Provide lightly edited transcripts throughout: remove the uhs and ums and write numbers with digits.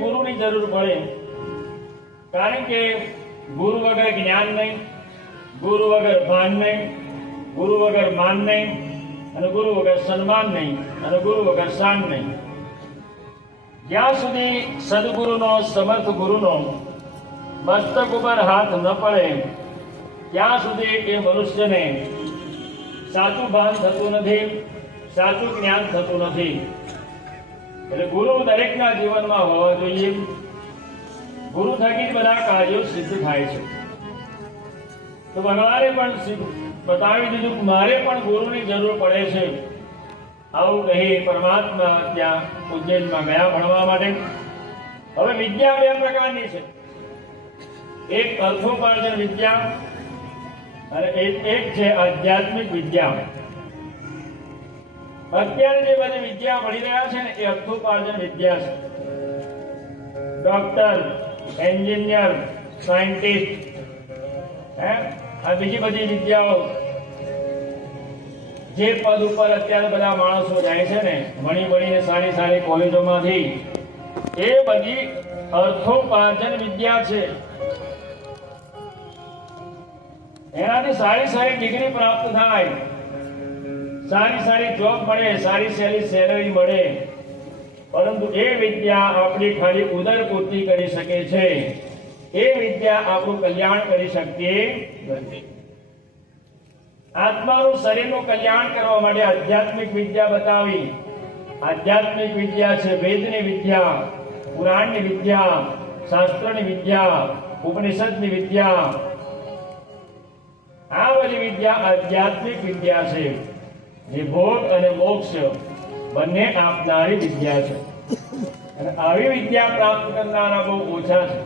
ગુરુની જરૂર પડે, કારણ કે ગુરુ વગર જ્ઞાન નહીં, ગુરુ વગર ભાન નહીં, ગુરુ વગર માન નહીં, અને ગુરુ વગર સન્માન નહીં, અને ગુરુ વગર શાન નહીં. જ્યાં સુધી સદગુરુનો સમર્થ ગુરુનો મસ્તક ઉપર હાથ ન પડે ત્યાં સુધી એ મનુષ્યને સાચું ભાન થતું નથી, સાચું જ્ઞાન થતું નથી. એટલે ગુરુ દરેકના જીવનમાં હોવા જોઈએ. ગુરુ થકી બધા કાર્યો સિદ્ધ થાય છે. તો ભગવાને પણ બતાવી દીધું કે મારે પણ ગુરુની જરૂર પડે છે. આવું કહી પરમાત્મા ત્યાં ઉજ્જૈનમાં ગયા ભણવા માટે. હવે વિદ્યા બે પ્રકારની છે, એક અર્થોપાર્જન વિદ્યા અને એક છે આધ્યાત્મિક વિદ્યા. અત્યારે જે બધી વિદ્યા ભણી રહ્યા છે ને એ અર્થોપાર્જન વિદ્યા છે. ડોક્ટર, એન્જિનિયર, સાયન્ટિસ્ટ, આ બીજી બધી વિદ્યાઓ જે પદ ઉપર અત્યારે બધા માણસો જાય છે ને ભણીને સારી સારી કોલેજોમાંથી, એ બધી અર્થોપાર્જન વિદ્યા છે. એનાથી સારી સારી ડિગ્રી પ્રાપ્ત થાય, સારી સારી જોબ મળે, સારી સેલરી મળે, પરંતુ એ વિદ્યા આપણી ખાલી ઉદરપૂર્તિ કરી શકે છે. એ વિદ્યા આપણું કલ્યાણ કરી શકતી નથી. આત્માનું શરીરનું કલ્યાણ કરવા માટે આધ્યાત્મિક વિદ્યા બતાવી. આધ્યાત્મિક વિદ્યા છે વેદની વિદ્યા, પુરાણની વિદ્યા, શાસ્ત્રની વિદ્યા, ઉપનિષદની વિદ્યા. આ બધી વિદ્યા આધ્યાત્મિક વિદ્યા છે, જે ભોગ અને મોક્ષ બંને આપનારી વિદ્યા છે. અને આવી વિદ્યા પ્રાપ્ત કરનારા બહુ ઓછા છે.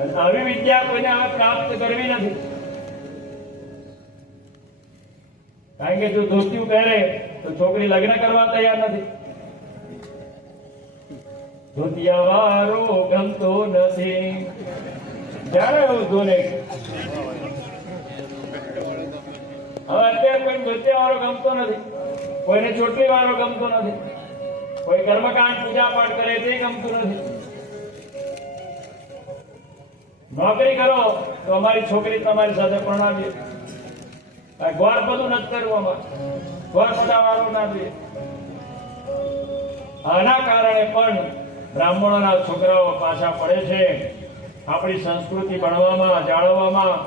અને આવી વિદ્યા કોઈને પ્રાપ્ત કરવી નથી. કારણ કે જો ધોતિયું પહેરે તો છોકરી લગ્ન કરવા તૈયાર નથી. ધોતિયા વાળો ગમતો નથી. જાણે એવું ધોને. હવે અત્યારે કોઈ ધોતિયા વાળો ગમતો નથી, કોઈને ચોટલી વાળો ગમતો નથી, કોઈ કર્મકાંડ પૂજા પાઠ કરે તે ગમતું નથી. નોકરી કરો તો અમારી છોકરી તમારી સાથે પરણાવીએ. ગોળ બધું નથી કરવું, અમારે ગોળ બધા વાળું ના જોઈએ. આના કારણે પણ બ્રાહ્મણોના છોકરાઓ પાછા પડે છે આપણી સંસ્કૃતિ ભણવામાં, જાળવવામાં.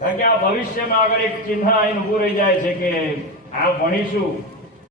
કારણ કે આ ભવિષ્યમાં આગળ એક ચિહ્ન આવીને ઉભું રહી જાય છે કે આ ભણીશું